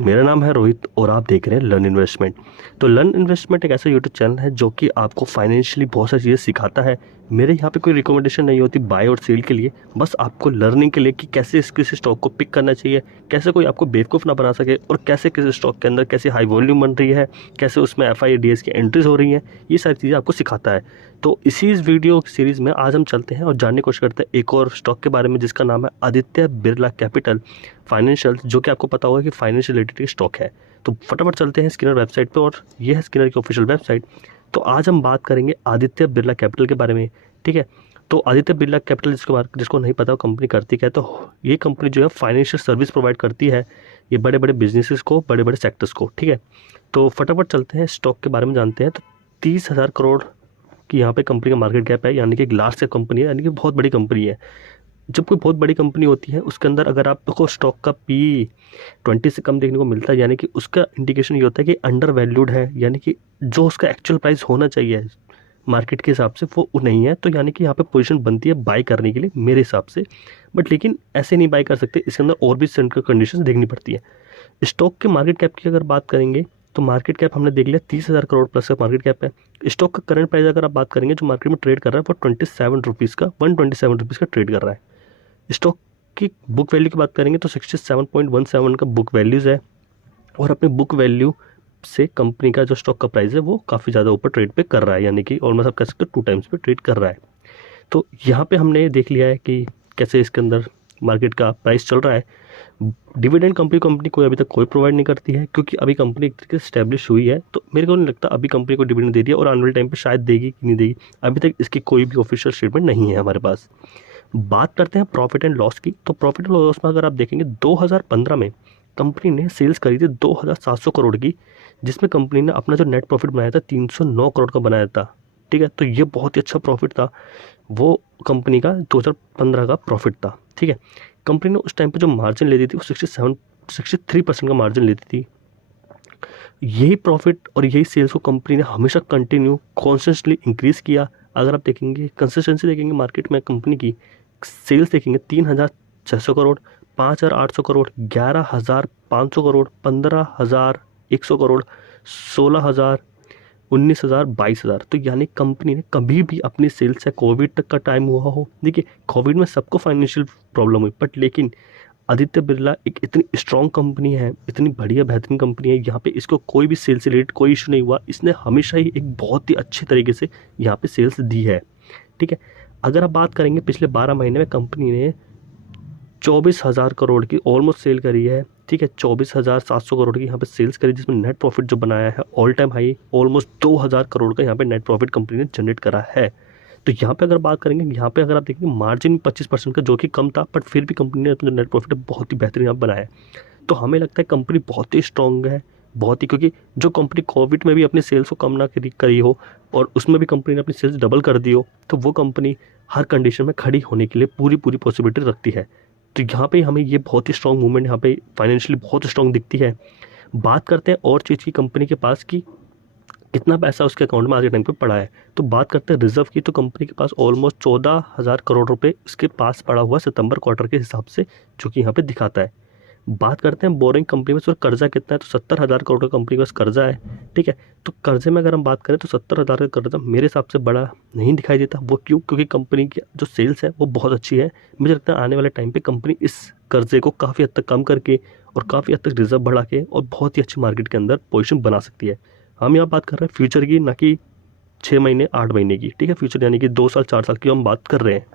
मेरा नाम है रोहित और आप देख रहे हैं लर्न इन्वेस्टमेंट। तो लर्न इन्वेस्टमेंट एक ऐसा यूट्यूब चैनल है जो कि आपको फाइनेंशियली बहुत सारी चीज़ें सिखाता है। मेरे यहाँ पे कोई रिकमेंडेशन नहीं होती बाय और सेल के लिए, बस आपको लर्निंग के लिए कि कैसे किसी स्टॉक को पिक करना चाहिए, कैसे कोई आपको बेवकूफ़ ना बना सके और कैसे किसी स्टॉक के अंदर कैसे हाई वॉल्यूम बन रही है, कैसे उसमें FIDS की एंट्रीज हो रही हैं, ये सारी चीज़ें आपको सिखाता है। तो इसी वीडियो सीरीज़ में आज हम चलते हैं और जानने की कोशिश करते हैं एक और स्टॉक के बारे में जिसका नाम है आदित्य बिरला कैपिटल फाइनेंशियल, जो कि आपको पता होगा कि फाइनेंशियल रिलेटेड स्टॉक है। तो फटाफट चलते हैं स्किनर वेबसाइट पे और ये है स्किनर की ऑफिशियल वेबसाइट। तो आज हम बात करेंगे आदित्य बिरला कैपिटल के बारे में, ठीक है। तो आदित्य बिरला कैपिटल जिसको नहीं पता वो कंपनी करती क्या है, तो ये कंपनी जो है फाइनेंशियल सर्विस प्रोवाइड करती है ये बड़े बड़े बिजनेसेस को, बड़े बड़े सेक्टर्स को, ठीक है। तो फटाफट चलते हैं स्टॉक के बारे में जानते हैं। तो 30,000 करोड़ की यहाँ पे कंपनी का मार्केट कैप है, यानी कि एक लार्ज कैप कंपनी है, यानी कि बहुत बड़ी कंपनी है। जब कोई बहुत बड़ी कंपनी होती है उसके अंदर अगर आपको स्टॉक का P20 से कम देखने को मिलता है, यानी कि उसका इंडिकेशन ये होता है कि अंडर वैल्यूड है, यानी कि जो उसका एक्चुअल प्राइस होना चाहिए मार्केट के हिसाब से वो नहीं है। तो यानी कि यहाँ पे पोजीशन बनती है बाय करने के लिए मेरे हिसाब से, बट लेकिन ऐसे नहीं बाय कर सकते, इसके अंदर और भी कंडीशन देखनी पड़ती है। स्टॉक के मार्केट कैप की अगर बात करेंगे तो मार्केट कैप हमने देख लिया 30,000 करोड़ प्लस का मार्केट कैप है। स्टॉक का करंट प्राइस अगर आप बात करेंगे जो मार्केट में ट्रेड कर रहा है वो 27 रुपीज़ का 127 रुपीज़ का ट्रेड कर रहा है। स्टॉक की बुक वैल्यू की बात करेंगे तो 67.17 का बुक वैल्यूज़ है और अपने बुक वैल्यू से कंपनी का जो स्टॉक का प्राइस है वो काफ़ी ज़्यादा ऊपर ट्रेड पे कर रहा है, यानी कि ऑलमोस्ट आप कह सकते हो 2 टाइम्स पे ट्रेड कर रहा है। तो यहाँ पे हमने देख लिया है कि कैसे इसके अंदर मार्केट का प्राइस चल रहा है। डिविडेंड कंपनी कोई अभी तक कोई प्रोवाइड नहीं करती है, क्योंकि अभी कंपनी एक तरीके से स्टैब्लिश हुई है, तो मेरे को नहीं लगता अभी कंपनी को डिविडेंड दे दिया और आने वाले टाइम पे शायद देगी कि नहीं देगी, अभी तक इसकी कोई भी ऑफिशियल स्टेटमेंट नहीं है हमारे पास। बात करते हैं प्रॉफिट एंड लॉस की। तो प्रॉफिट एंड लॉस में अगर आप देखेंगे 2015 में कंपनी ने सेल्स करी थी 2,700 करोड़ की, जिसमें कंपनी ने अपना जो नेट प्रॉफिट बनाया था 309 करोड़ का बनाया था, ठीक है। तो ये बहुत ही अच्छा प्रॉफिट था, वो कंपनी का 2015 का प्रॉफिट था, ठीक है। कंपनी ने उस टाइम पे जो मार्जिन लेती थी वो 63% का मार्जिन लेती थी। यही प्रॉफिट और यही सेल्स को कंपनी ने हमेशा कंटिन्यू कॉन्स्टेंटली इंक्रीज किया। अगर आप देखेंगे कंसिस्टेंसी देखेंगे मार्केट में कंपनी की सेल्स देखेंगे 3,600 करोड़, 5,800 करोड़, 11,500 करोड़, 15,100 करोड़, 16,000, 19,000, 22,000। तो यानी कंपनी ने कभी भी अपनी सेल्स, या कोविड तक का टाइम हुआ हो, देखिए कोविड में सबको फाइनेंशियल प्रॉब्लम हुई, बट लेकिन आदित्य बिरला एक इतनी स्ट्रॉन्ग कंपनी है, इतनी बढ़िया बेहतरीन कंपनी है, यहाँ पे इसको कोई भी सेल्स से रिलेटेड कोई इशू नहीं हुआ। इसने हमेशा ही एक बहुत ही अच्छे तरीके से यहाँ पे सेल्स दी है, ठीक है। अगर आप बात करेंगे पिछले 12 महीने में कंपनी ने 24,000 करोड़ की ऑलमोस्ट सेल करी है, ठीक है। 24,700 करोड़ की यहाँ पे सेल्स करी, जिसमें नेट प्रॉफिट जो बनाया है all time high almost 2,000 crore का यहाँ पे नेट प्रॉफिट कंपनी ने जनरेट करा है। तो यहाँ पे अगर बात करेंगे, यहाँ पे अगर आप देखेंगे मार्जिन 25% का जो कि कम था, बट फिर भी कंपनी ने अपना नेट प्रॉफिट बहुत ही बेहतरीन यहाँ बनाया है। तो हमें लगता है कंपनी बहुत ही स्ट्रॉन्ग है, बहुत ही, क्योंकि जो कंपनी कोविड में भी अपनी सेल्स को कम ना करी हो और उसमें भी कंपनी ने अपनी सेल्स डबल कर दी हो, तो वो कंपनी हर कंडीशन में खड़ी होने के लिए पूरी पूरी पॉसिबिलिटी रखती है। तो यहाँ पे हमें ये बहुत ही स्ट्रॉन्ग मूवमेंट यहाँ पे फाइनेंशियली बहुत स्ट्रॉन्ग दिखती है। बात करते हैं और चीज़ की कंपनी के पास की कितना पैसा उसके अकाउंट में आज के टाइम पे पड़ा है। तो बात करते हैं रिजर्व की, तो कंपनी के पास ऑलमोस्ट 14,000 करोड़ रुपए उसके पास पड़ा हुआ सितंबर क्वार्टर के हिसाब से, जो कि यहाँ पे दिखाता है। बात करते हैं बोरिंग कंपनी में और कर्जा कितना है, तो 70,000 करोड़ का कंपनी के पास कर्जा है, ठीक है। तो कर्जे में अगर हम बात करें तो 70,000 का कर्जा मेरे हिसाब से बड़ा नहीं दिखाई देता। वो क्यों? क्योंकि कंपनी की जो सेल्स है वो बहुत अच्छी है। मुझे लगता है आने वाले टाइम पे कंपनी इस कर्जे को काफ़ी हद तक कम करके और काफ़ी हद तक रिजर्व बढ़ा के और बहुत ही अच्छी मार्केट के अंदर पोजीशन बना सकती है। हम यहाँ बात कर रहे हैं फ्यूचर की, ना कि 6 महीने 8 महीने की, ठीक है। फ्यूचर यानी कि 2 साल 4 साल की हम बात कर रहे हैं।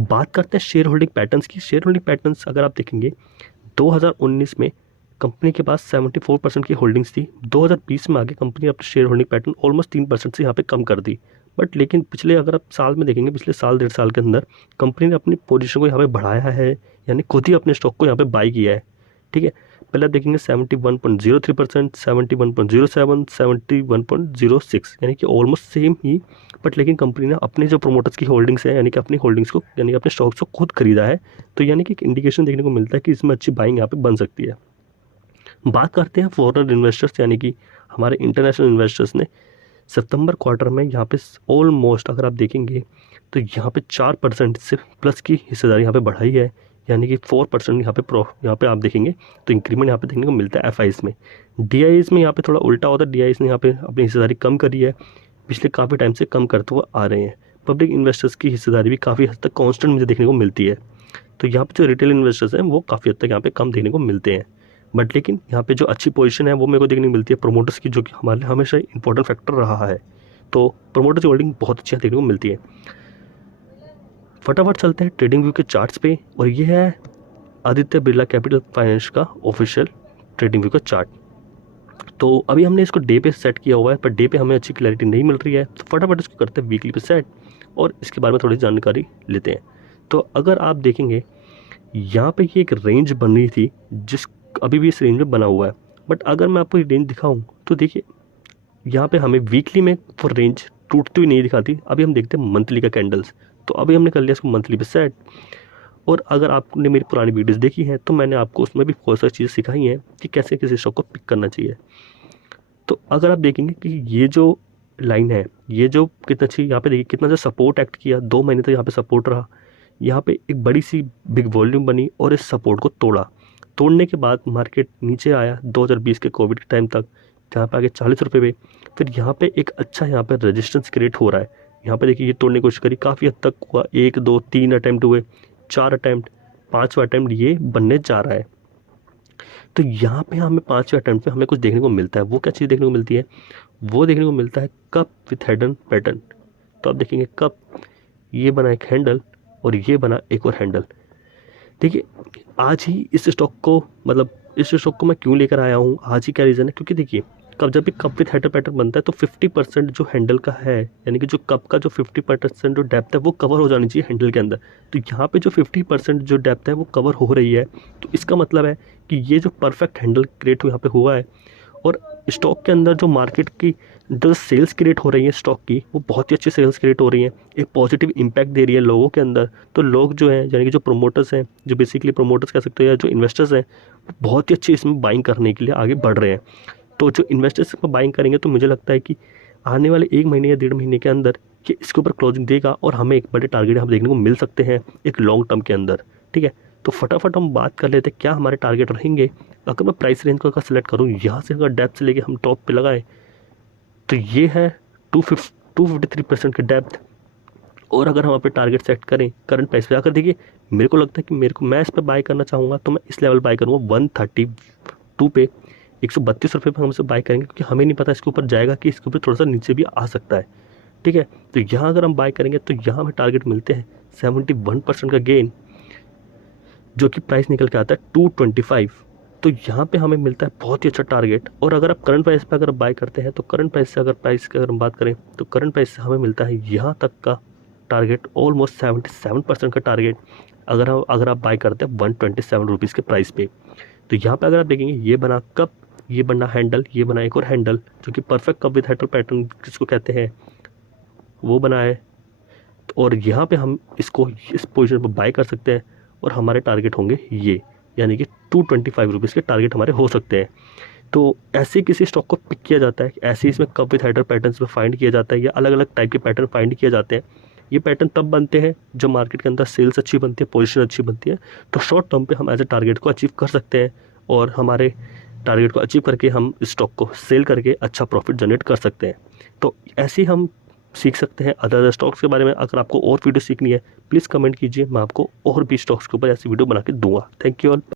बात करते हैं शेयर होल्डिंग पैटर्न्स की। शेयर होल्डिंग पैटर्न्स अगर आप देखेंगे 2019 में कंपनी के पास 74% की होल्डिंग्स थी। 2020 में आगे कंपनी अपनी शेयर होल्डिंग पैटर्न ऑलमोस्ट 3% से यहाँ पे कम कर दी, बट लेकिन पिछले अगर आप साल में देखेंगे, पिछले साल 1.5 साल के अंदर कंपनी ने अपनी पोजीशन को यहाँ पे बढ़ाया है, यानी खुद ही अपने स्टॉक को यहाँ पे बाई किया है, ठीक है। पहले आप देखेंगे 71.03%, 71.07, 71.06, यानी कि ऑलमोस्ट सेम ही, बट लेकिन कंपनी ने अपने जो प्रोमोटर्स की होल्डिंग्स है, यानी कि अपनी होल्डिंग्स को, यानी कि अपने स्टॉक्स को खुद खरीदा है। तो यानी कि एक इंडिकेशन देखने को मिलता है कि इसमें अच्छी बाइंग यहाँ पे बन सकती है। बात करते हैं फॉरेन इन्वेस्टर्स, यानी कि हमारे इंटरनेशनल इन्वेस्टर्स ने सितंबर क्वार्टर में यहाँ पे ऑलमोस्ट अगर आप देखेंगे तो यहाँ पे 4% से प्लस की हिस्सेदारी यहाँ पे बढ़ाई है। यानी कि 4% यहाँ पे आप देखेंगे तो इंक्रीमेंट यहाँ पे देखने को मिलता है एफआईज में। डीआईज में यहाँ पे थोड़ा उल्टा होता है, डीआईज ने यहाँ पे अपनी हिस्सेदारी कम करी है, पिछले काफ़ी टाइम से कम करते हुए आ रहे हैं। पब्लिक इन्वेस्टर्स की हिस्सेदारी भी काफ़ी हद तक कांस्टेंट मुझे देखने को मिलती है। तो यहाँ पे जो रिटेल इन्वेस्टर्स हैं वो काफ़ी हद तक यहाँ पे कम देखने को मिलते हैं। बट लेकिन यहाँ पे जो अच्छी पोजीशन है वो मेरे को देखने को मिलती है प्रोमोटर्स की, जो कि हमारे लिए हमेशा इंपॉर्टेंट फैक्टर रहा है। तो प्रोमोटर्स की होल्डिंग बहुत अच्छी देखने को मिलती है। फटाफट चलते हैं ट्रेडिंग व्यू के चार्ट्स पे, और ये है आदित्य बिरला कैपिटल फाइनेंस का ऑफिशियल ट्रेडिंग व्यू का चार्ट। तो अभी हमने इसको डे पे सेट किया हुआ है, पर डे पे हमें अच्छी क्लैरिटी नहीं मिल रही है, तो फटाफट इसको करते हैं वीकली पे सेट और इसके बारे में थोड़ी जानकारी लेते हैं। तो अगर आप देखेंगे यहाँ पे ये एक रेंज बन रही थी, जिस अभी भी इस रेंज में बना हुआ है। बट अगर मैं आपको ये रेंज दिखाऊं तो देखिए यहाँ पे हमें वीकली में वो रेंज टूटती हुई नहीं दिखाती। अभी हम देखते हैं मंथली का कैंडल्स। तो अभी हमने कर लिया इसको मंथली पे सेट, और अगर आपने मेरी पुरानी वीडियोस देखी हैं तो मैंने आपको उसमें भी बहुत सारी चीज़ें सिखाई हैं कि कैसे किसी स्टॉक को पिक करना चाहिए। तो अगर आप देखेंगे कि ये जो लाइन है, ये जो कितना अच्छी यहाँ पे देखिए कितना जो सपोर्ट एक्ट किया, 2 महीने तक यहाँ पे सपोर्ट रहा, यहाँ पे एक बड़ी सी बिग वॉल्यूम बनी और इस सपोर्ट को तोड़ा। तोड़ने के बाद मार्केट नीचे आया 2020 के कोविड के टाइम तक, जहाँ पे आगे 40 रुपये पे। फिर यहाँ पे एक अच्छा यहाँ पे रेजिस्टेंस क्रिएट हो रहा है। यहाँ पे देखिए ये तोड़ने की कोशिश करी, काफ़ी हद तक हुआ, 1 2 3 अटैम्प्ट हुए, 4 अटैम्प्ट, 5वां अटैम्प्ट ये बनने जा रहा है। तो यहाँ पे हमें 5वें अटैम्प्ट पे हमें कुछ देखने को मिलता है। वो क्या चीज़ देखने को मिलती है? वो देखने को मिलता है कप विथ हेडन पैटर्न। तो आप देखेंगे कप, ये बना एक हैंडल और ये बना एक और हैंडल। देखिए आज ही इस स्टॉक को, मतलब इस स्टॉक को मैं क्यों लेकर आया हूँ, आज ही क्या रीज़न है, क्योंकि देखिए जब भी कप विथ हेडर पैटर्न बनता है तो 50% जो हैंडल का है, यानी कि जो कप का जो 50% जो डेप्थ है वो कवर हो जानी चाहिए हैंडल के अंदर। तो यहाँ पे जो 50% जो डेप्थ है वो कवर हो रही है, तो इसका मतलब है कि ये जो परफेक्ट हैंडल क्रिएट यहाँ पे हुआ है। और स्टॉक के अंदर जो मार्केट की जो सेल्स क्रिएट हो रही है स्टॉक की, वो बहुत ही अच्छी सेल्स क्रिएट हो रही हैं, एक पॉजिटिव इम्पैक्ट दे रही है लोगों के अंदर। तो लोग जो हैं, यानी कि जो प्रोमोटर्स हैं, जो बेसिकली प्रोमोटर्स कह सकते हो या जो इन्वेस्टर्स हैं, बहुत ही अच्छी इसमें बाइंग करने के लिए आगे बढ़ रहे हैं। तो जो इन्वेस्टर्स इसमें बाइंग करेंगे तो मुझे लगता है कि आने वाले 1 महीने या 1.5 महीने के अंदर ये इसके ऊपर क्लोजिंग देगा और हमें एक बड़े टारगेट हम देखने को मिल सकते हैं एक लॉन्ग टर्म के अंदर। ठीक है, तो फटाफट हम बात कर लेते हैं क्या हमारे टारगेट रहेंगे। अगर मैं प्राइस रेंज को अगर सेलेक्ट करूँ, यहाँ से अगर डेप्थ से लेके हम टॉप पे लगाएं तो ये है 253% की डेप्थ। और अगर हम अपने टारगेट सेट करें करंट प्राइस पे आकर, देखिए मेरे को लगता है कि मैं इस पर बाय करना चाहूँगा तो मैं इस लेवल बाय करूँगा 132 पे, 132 रुपये पर हम इसे बाय करेंगे, क्योंकि हमें नहीं पता इसके ऊपर जाएगा कि इसके ऊपर थोड़ा सा नीचे भी आ सकता है। ठीक है, तो यहाँ अगर हम बाय करेंगे तो यहाँ हमें टारगेट मिलते हैं 71% का गेन, जो कि प्राइस निकल के आता है 225। तो यहाँ पे हमें मिलता है बहुत ही अच्छा टारगेट। और अगर आप करंट प्राइस पे अगर बाय करते हैं तो करंट प्राइस से अगर हम बात करें तो करंट प्राइस से हमें मिलता है यहाँ तक का टारगेट, ऑलमोस्ट 77% का टारगेट अगर आप बाय करते हैं 127 रुपीज़ के प्राइस पे। तो यहाँ पे अगर आप देखेंगे ये बना कप, ये बना हैंडल, ये बना एक और हैंडल, जो कि perfect cup with handle pattern जिसको कहते हैं वो बना है। और यहाँ पे हम इसको इस पोजीशन पर बाय कर सकते हैं और हमारे टारगेट होंगे ये, यानी कि 225 रुपीज़ के टारगेट हमारे हो सकते हैं। तो ऐसे किसी स्टॉक को पिक किया जाता है, ऐसे इसमें कप विथ हेडर पैटर्न्स में फाइंड किया जाता है, या अलग अलग टाइप के पैटर्न फाइंड किए जाते हैं। ये पैटर्न तब बनते हैं जब मार्केट के अंदर सेल्स अच्छी बनती है, पोजीशन अच्छी बनती है, तो शॉर्ट टर्म पे हम एज ए टारगेट को अचीव कर सकते हैं और हमारे टारगेट को अचीव करके हम स्टॉक को सेल करके अच्छा प्रॉफिट जनरेट कर सकते हैं। तो ऐसे ही हम सीख सकते हैं अदर स्टॉक्स के बारे में। अगर आपको और वीडियो सीखनी है प्लीज़ कमेंट कीजिए, मैं आपको और भी स्टॉक्स के ऊपर ऐसी वीडियो बना के दूंगा। Thank you all.